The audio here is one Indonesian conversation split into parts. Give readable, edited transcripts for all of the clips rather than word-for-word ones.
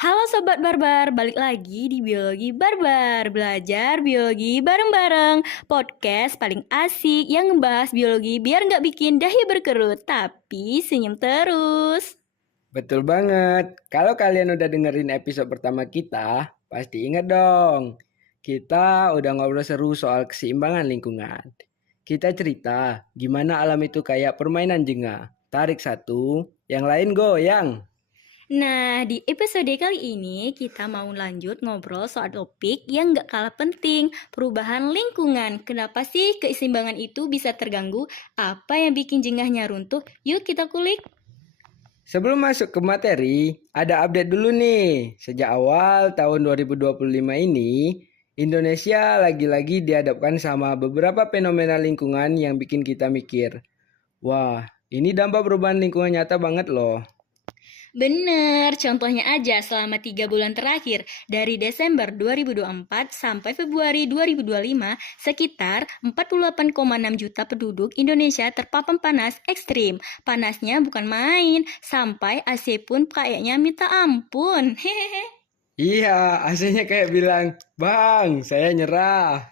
Halo Sobat Barbar, balik lagi di Biologi Barbar. Belajar biologi bareng-bareng. Podcast paling asik yang ngebahas biologi biar nggak bikin dahi berkerut, tapi senyum terus. Betul banget. Kalau kalian udah dengerin episode pertama kita, pasti ingat dong. Kita udah ngobrol seru soal keseimbangan lingkungan. Kita cerita gimana alam itu kayak permainan jengah. Tarik satu, yang lain goyang. Nah, di episode kali ini kita mau lanjut ngobrol soal topik yang nggak kalah penting, perubahan lingkungan. Kenapa sih keseimbangan itu bisa terganggu? Apa yang bikin jengahnya runtuh? Yuk kita kulik. Sebelum masuk ke materi, ada update dulu nih. Sejak awal tahun 2025 ini, Indonesia lagi-lagi dihadapkan sama beberapa fenomena lingkungan yang bikin kita mikir, wah, ini dampak perubahan lingkungan nyata banget loh. Bener, contohnya aja selama 3 bulan terakhir, dari Desember 2024 sampai Februari 2025, sekitar 48,6 juta penduduk Indonesia terpapar panas ekstrim. Panasnya bukan main, sampai AC pun kayaknya minta ampun. Hehehe. Iya, AC-nya kayak bilang, Bang, saya nyerah.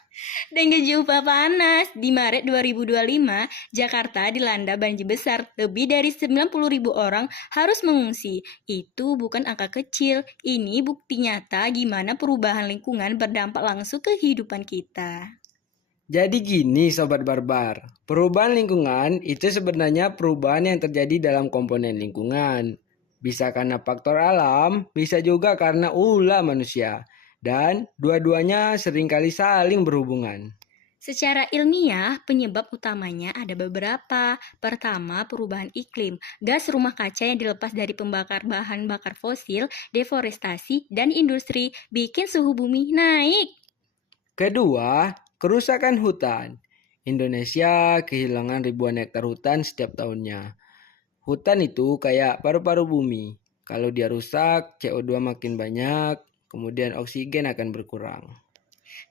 Dan gak jauh panas, di Maret 2025, Jakarta dilanda banjir besar. Lebih dari 90.000 orang harus mengungsi. Itu bukan angka kecil, ini bukti nyata gimana perubahan lingkungan berdampak langsung ke kehidupan kita. Jadi gini Sobat Barbar, perubahan lingkungan itu sebenarnya perubahan yang terjadi dalam komponen lingkungan. Bisa karena faktor alam, bisa juga karena ulah manusia. Dan dua-duanya seringkali saling berhubungan. Secara ilmiah, penyebab utamanya ada beberapa. Pertama, perubahan iklim. Gas rumah kaca yang dilepas dari pembakar bahan bakar fosil, deforestasi, dan industri bikin suhu bumi naik. Kedua, kerusakan hutan. Indonesia kehilangan ribuan hektar hutan setiap tahunnya. Hutan itu kayak paru-paru bumi. Kalau dia rusak, CO2 makin banyak, kemudian oksigen akan berkurang.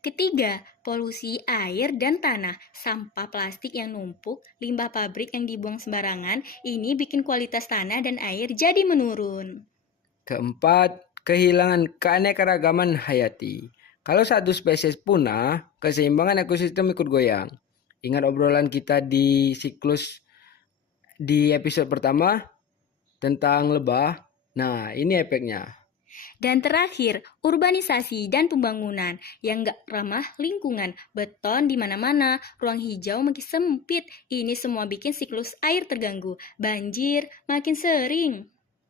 Ketiga, polusi air dan tanah. Sampah plastik yang numpuk, limbah pabrik yang dibuang sembarangan, ini bikin kualitas tanah dan air jadi menurun. Keempat, kehilangan keanekaragaman hayati. Kalau satu spesies punah, keseimbangan ekosistem ikut goyang. Ingat obrolan kita di siklus di episode pertama tentang lebah? Nah, ini efeknya. Dan terakhir, urbanisasi dan pembangunan yang gak ramah lingkungan. Beton di mana-mana, ruang hijau makin sempit. Ini semua bikin siklus air terganggu. Banjir makin sering.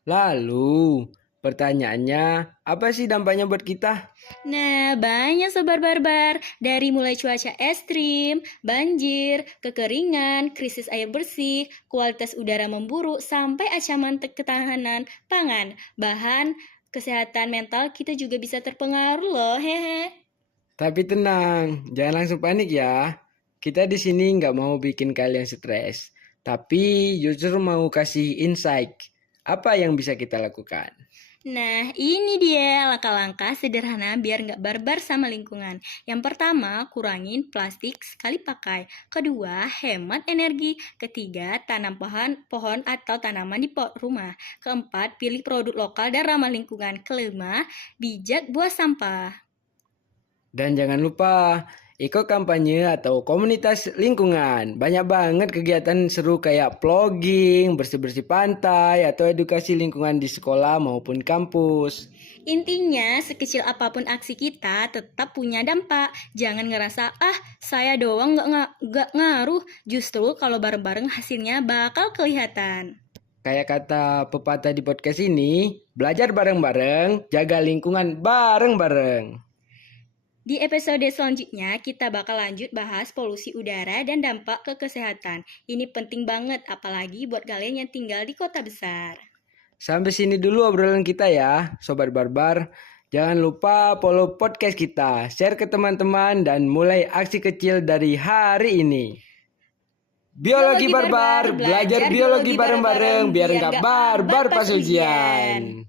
Lalu, pertanyaannya, apa sih dampaknya buat kita? Nah, banyak sobat barbar. Dari mulai cuaca ekstrim, banjir, kekeringan, krisis air bersih, kualitas udara memburuk, sampai ancaman ketahanan pangan. Bahan kesehatan mental kita juga bisa terpengaruh loh, hehe. Tapi tenang, jangan langsung panik ya. Kita di sini nggak mau bikin kalian stres, tapi justru mau kasih insight. Apa yang bisa kita lakukan? Nah, ini dia langkah-langkah sederhana biar nggak barbar sama lingkungan. Yang pertama, kurangin plastik sekali pakai. Kedua, hemat energi. Ketiga, tanam pohon atau tanaman di rumah. Keempat, pilih produk lokal dan ramah lingkungan. Kelima, bijak buang sampah. Dan jangan lupa, ikut kampanye atau komunitas lingkungan. Banyak banget kegiatan seru kayak vlogging, bersih-bersih pantai, atau edukasi lingkungan di sekolah maupun kampus. Intinya, sekecil apapun aksi kita tetap punya dampak. Jangan ngerasa, saya doang nggak ngaruh. Justru kalau bareng-bareng hasilnya bakal kelihatan. Kayak kata pepatah di podcast ini, belajar bareng-bareng, jaga lingkungan bareng-bareng. Di episode selanjutnya, kita bakal lanjut bahas polusi udara dan dampak ke kesehatan. Ini penting banget, apalagi buat kalian yang tinggal di kota besar. Sampai sini dulu obrolan kita ya, Sobat Barbar. Jangan lupa follow podcast kita, share ke teman-teman, dan mulai aksi kecil dari hari ini. Biologi Barbar, belajar biologi bareng-bareng biar nggak barbar pas ujian.